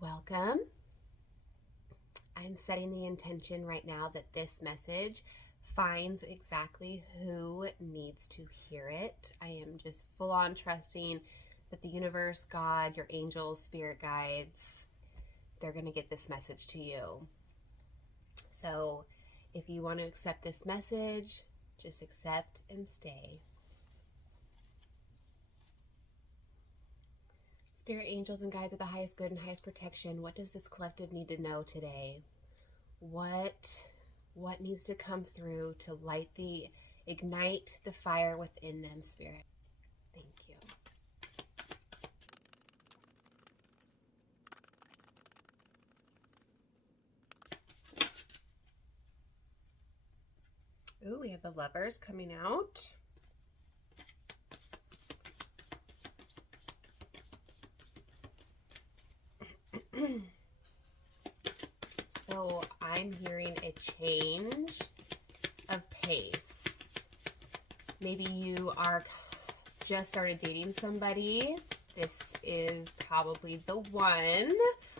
Welcome. I'm setting the intention right now that this message finds exactly who needs to hear it. I am just full on trusting that the universe, God, your angels, spirit guides, they're going to get this message to you. So if you want to accept this message, just accept and stay. Spirit angels and guides of the highest good and highest protection, what does this collective need to know today? What needs to come through to ignite the fire within them, Spirit? Thank you. Ooh, we have the Lovers coming out. So I'm hearing a change of pace. Maybe you are just started dating somebody. This is probably the one.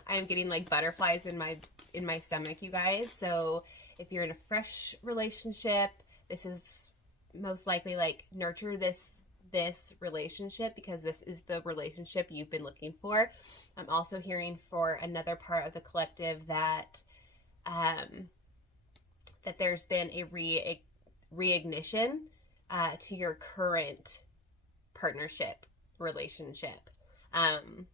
I'm getting like butterflies in my stomach, you guys. So if you're in a fresh relationship, this is most likely like nurture this relationship because this is the relationship you've been looking for. I'm also hearing for another part of the collective that that there's been a reignition to your current partnership relationship. I'm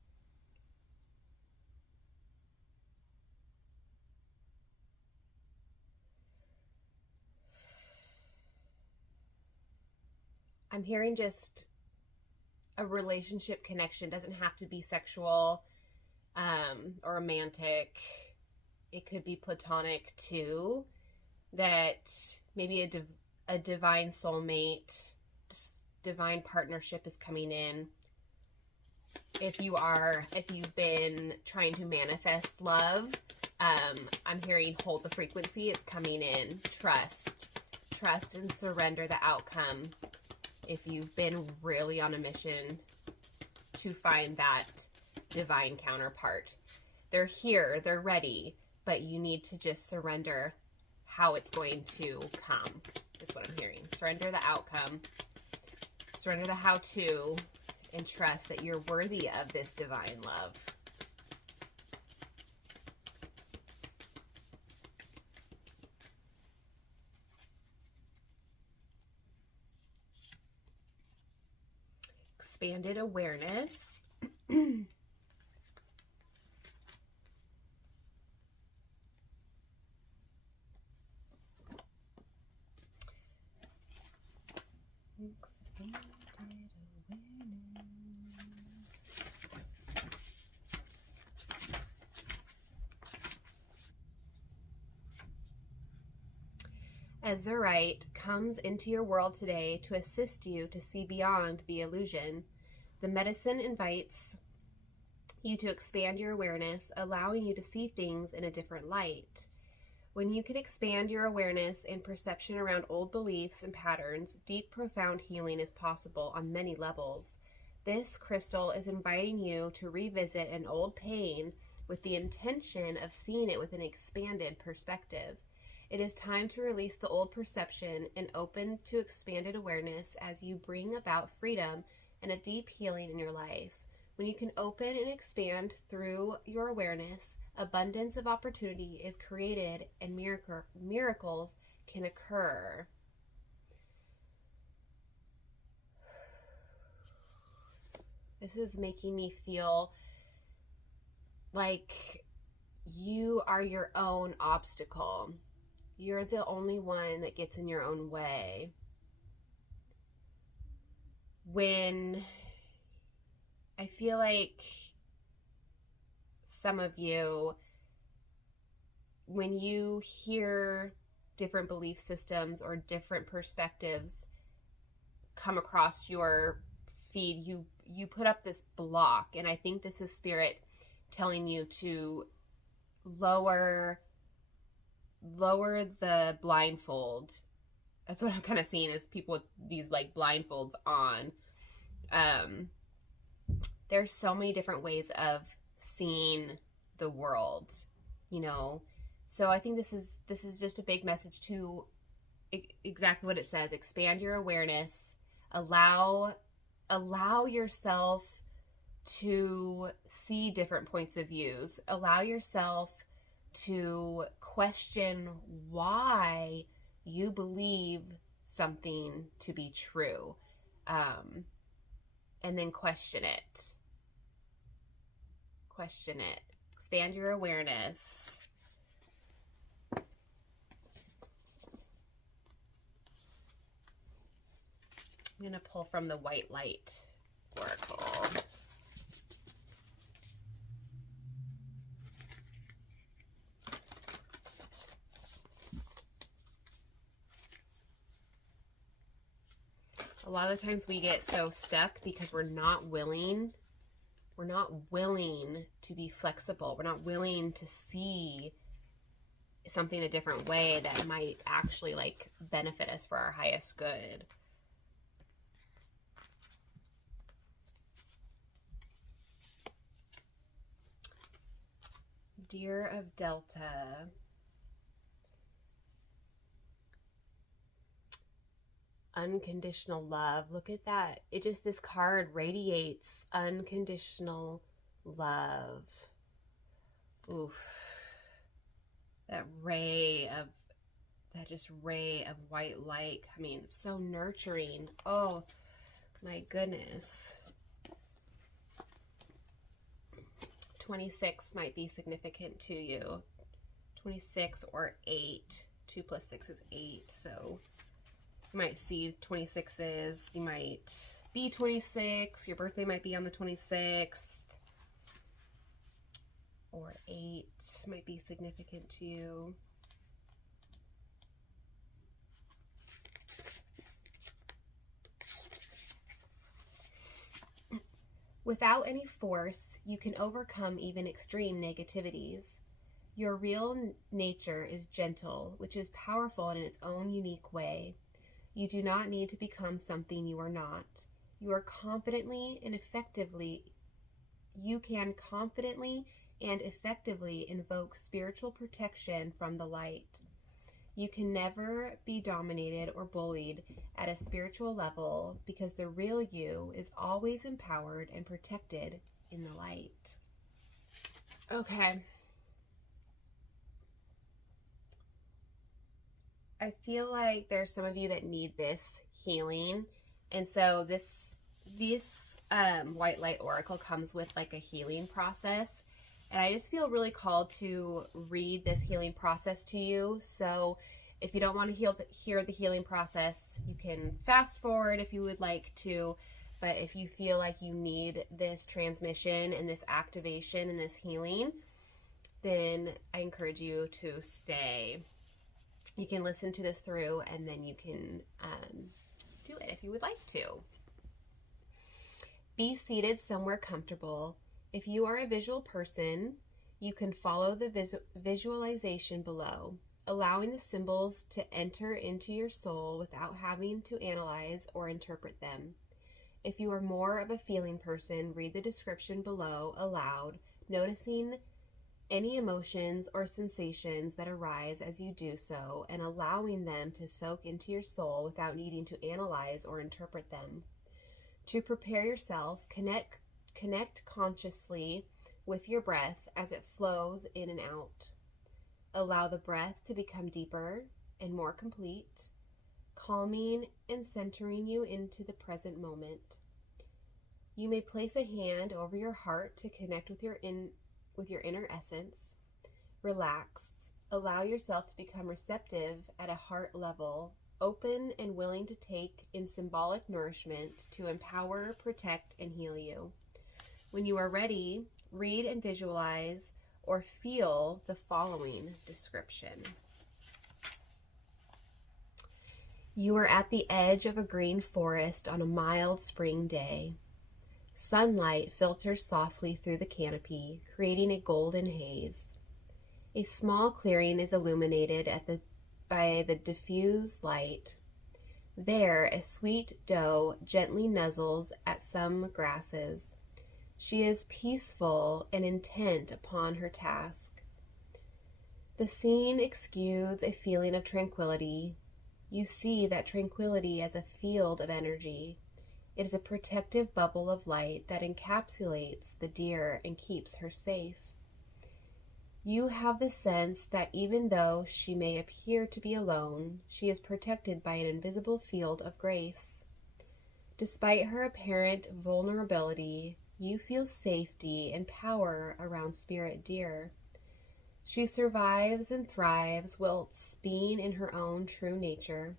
hearing just a relationship connection. Doesn't have to be sexual or romantic. It could be platonic too. That maybe a divine soulmate, divine partnership is coming in. If you've been trying to manifest love, I'm hearing hold the frequency. It's coming in. Trust and surrender the outcome. If you've been really on a mission to find that divine counterpart, they're here, they're ready, but you need to just surrender how it's going to come, is what I'm hearing. Surrender the outcome, surrender the how-to, and trust that you're worthy of this divine love. Expanded awareness. Azurite comes into your world today to assist you to see beyond the illusion. The medicine invites you to expand your awareness, allowing you to see things in a different light. When you can expand your awareness and perception around old beliefs and patterns, deep, profound healing is possible on many levels. This crystal is inviting you to revisit an old pain with the intention of seeing it with an expanded perspective. It is time to release the old perception and open to expanded awareness as you bring about freedom and a deep healing in your life. When you can open and expand through your awareness, abundance of opportunity is created and miracles can occur. This is making me feel like you are your own obstacle. You're the only one that gets in your own way. When I feel like some of you, when you hear different belief systems or different perspectives come across your feed, you put up this block. And I think this is spirit telling you to lower the blindfold. That's what I'm kind of seeing is people with these like blindfolds on. There's so many different ways of seeing the world, you know. So I think this is just a big message to exactly what it says: expand your awareness, allow yourself to see different points of views, allow yourself to question why you believe something to be true, and then question it, expand your awareness. I'm going to pull from the White Light Oracle. A lot of the times we get so stuck because we're not willing to be flexible. We're not willing to see something a different way that might actually like benefit us for our highest good. Deer of Delta. Unconditional love. Look at that. This card radiates unconditional love. Oof. That ray of white light. I mean, it's so nurturing. Oh my goodness. 26 might be significant to you. 26 or 8. 2 plus 6 is 8. So you might see 26s. You might be 26. Your birthday might be on the 26th. Or 8 might be significant to you. Without any force, you can overcome even extreme negativities. Your real nature is gentle, which is powerful in its own unique way. You do not need to become something you are not. You can confidently and effectively invoke spiritual protection from the light. You can never be dominated or bullied at a spiritual level because the real you is always empowered and protected in the light. Okay. I feel like there's some of you that need this healing. And so this White Light Oracle comes with like a healing process. And I just feel really called to read this healing process to you. So if you don't want to hear the healing process, you can fast forward if you would like to. But if you feel like you need this transmission and this activation and this healing, then I encourage you to stay. You can listen to this through and then you can do it if you would like to. Be seated somewhere comfortable. If you are a visual person, you can follow the visualization below, allowing the symbols to enter into your soul without having to analyze or interpret them. If you are more of a feeling person, read the description below aloud, noticing any emotions or sensations that arise as you do so, and allowing them to soak into your soul without needing to analyze or interpret them. To prepare yourself, connect consciously with your breath as it flows in and out. Allow the breath to become deeper and more complete, calming and centering you into the present moment. You may place a hand over your heart to connect with your inner essence. Relax. Allow yourself to become receptive at a heart level, open and willing to take in symbolic nourishment to empower, protect, and heal you. When you are ready, read and visualize or feel the following description. You are at the edge of a green forest on a mild spring day. Sunlight filters softly through the canopy, creating a golden haze. A small clearing is illuminated by the diffuse light. There, a sweet doe gently nuzzles at some grasses. She is peaceful and intent upon her task. The scene exudes a feeling of tranquility. You see that tranquility as a field of energy. It is a protective bubble of light that encapsulates the deer and keeps her safe. You have the sense that even though she may appear to be alone, she is protected by an invisible field of grace. Despite her apparent vulnerability, you feel safety and power around spirit deer. She survives and thrives whilst being in her own true nature.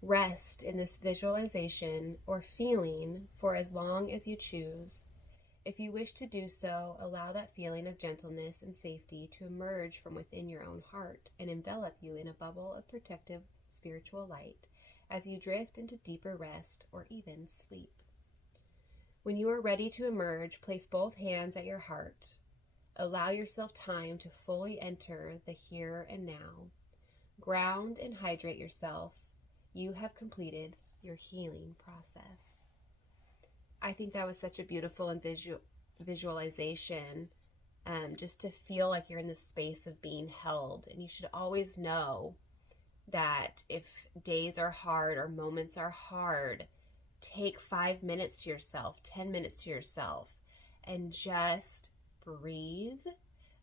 Rest in this visualization or feeling for as long as you choose. If you wish to do so, allow that feeling of gentleness and safety to emerge from within your own heart and envelop you in a bubble of protective spiritual light as you drift into deeper rest or even sleep. When you are ready to emerge, place both hands at your heart. Allow yourself time to fully enter the here and now. Ground and hydrate yourself. You have completed your healing process. I think that was such a beautiful and visualization, just to feel like you're in this space of being held. And you should always know that if days are hard or moments are hard, take 5 minutes to yourself, 10 minutes to yourself, and just breathe.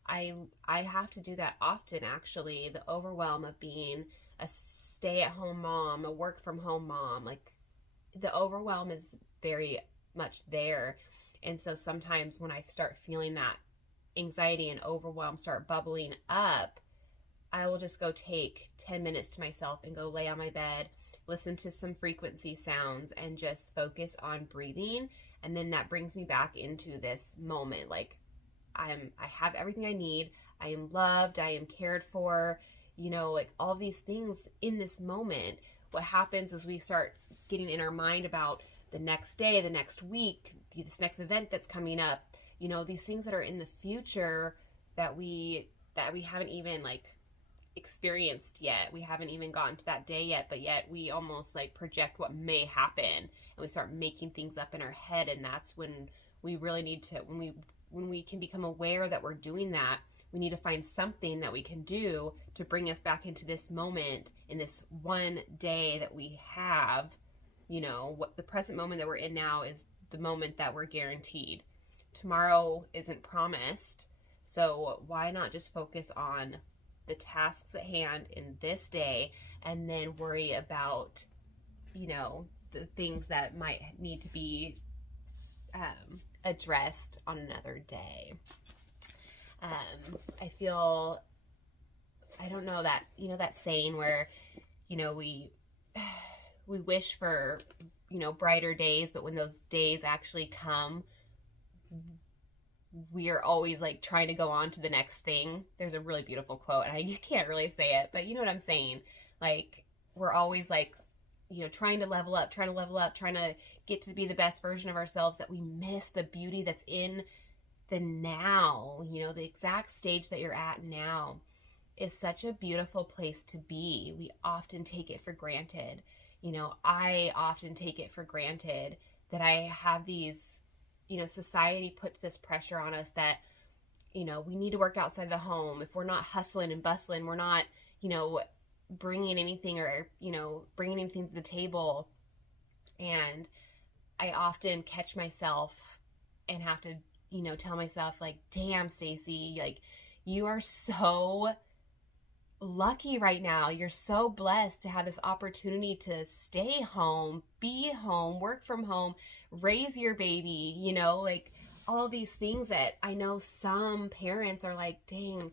I have to do that often, actually. The overwhelm of being a stay-at-home mom, a work-from-home mom, like the overwhelm is very much there. And so sometimes when I start feeling that anxiety and overwhelm start bubbling up, I will just go take 10 minutes to myself and go lay on my bed, listen to some frequency sounds, and just focus on breathing. And then that brings me back into this moment. Like I have everything I need. I am loved. I am cared for, like all these things in this moment. What happens is we start getting in our mind about the next day, the next week, this next event that's coming up, these things that are in the future that we haven't even experienced yet. We haven't even gotten to that day yet, but yet we almost project what may happen, and we start making things up in our head. And that's when we really need to, when we can become aware that we're doing that, we need to find something that we can do to bring us back into this moment, in this one day that we have. What the present moment that we're in now is the moment that we're guaranteed. Tomorrow isn't promised. So why not just focus on the tasks at hand in this day, and then worry about, the things that might need to be addressed on another day. I feel, I don't know, that, that saying where, we wish for, brighter days, but when those days actually come, we are always trying to go on to the next thing. There's a really beautiful quote, and I can't really say it, but you know what I'm saying? We're always trying to level up, trying to get to be the best version of ourselves, that we miss the beauty that's in the now. The exact stage that you're at now is such a beautiful place to be. We often take it for granted. I often take it for granted that I have these, society puts this pressure on us that, we need to work outside the home. If we're not hustling and bustling, we're not, bringing anything to the table. And I often catch myself and have to, tell myself damn, Stacey, you are so lucky right now. You're so blessed to have this opportunity to stay home, be home, work from home, raise your baby, all these things that I know some parents are dang,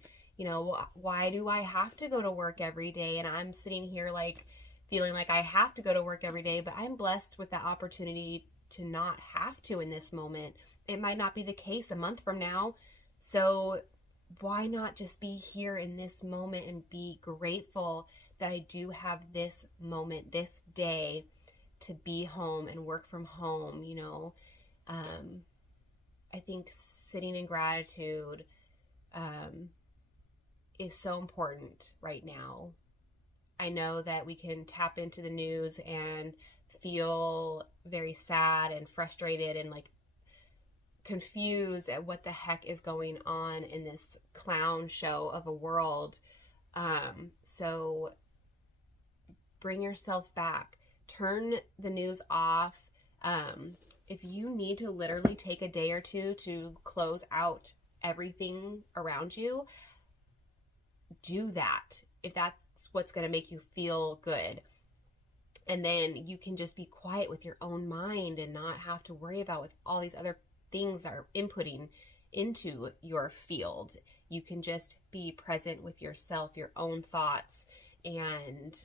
why do I have to go to work every day? And I'm sitting here feeling like I have to go to work every day, but I'm blessed with the opportunity to not have to in this moment. It might not be the case a month from now. So why not just be here in this moment and be grateful that I do have this moment, this day, to be home and work from home? I think sitting in gratitude is so important right now. I know that we can tap into the news and feel very sad and frustrated and confused at what the heck is going on in this clown show of a world. So bring yourself back. Turn the news off. If you need to literally take a day or two to close out everything around you, do that. If that's what's going to make you feel good. And then you can just be quiet with your own mind and not have to worry about with all these other things that are inputting into your field. You can just be present with yourself, your own thoughts, and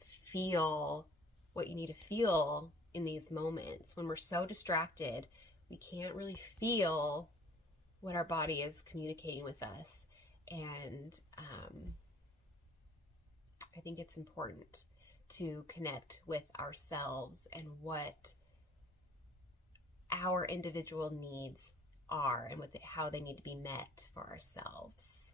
feel what you need to feel in these moments. When we're so distracted, we can't really feel what our body is communicating with us. And I think it's important to connect with ourselves and what our individual needs are and with how they need to be met for ourselves.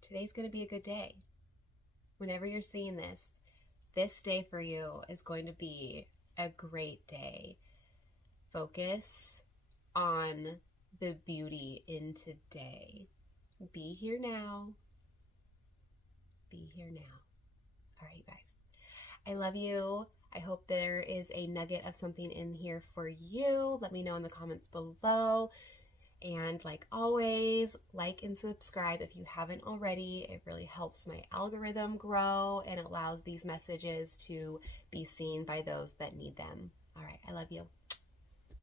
Today's going to be a good day. Whenever you're seeing this day for you is going to be a great day. Focus on the beauty in today. Be here now. Be here now. All right, you guys. I love you. I hope there is a nugget of something in here for you. Let me know in the comments below. And like always, like and subscribe if you haven't already. It really helps my algorithm grow and allows these messages to be seen by those that need them. All right, I love you.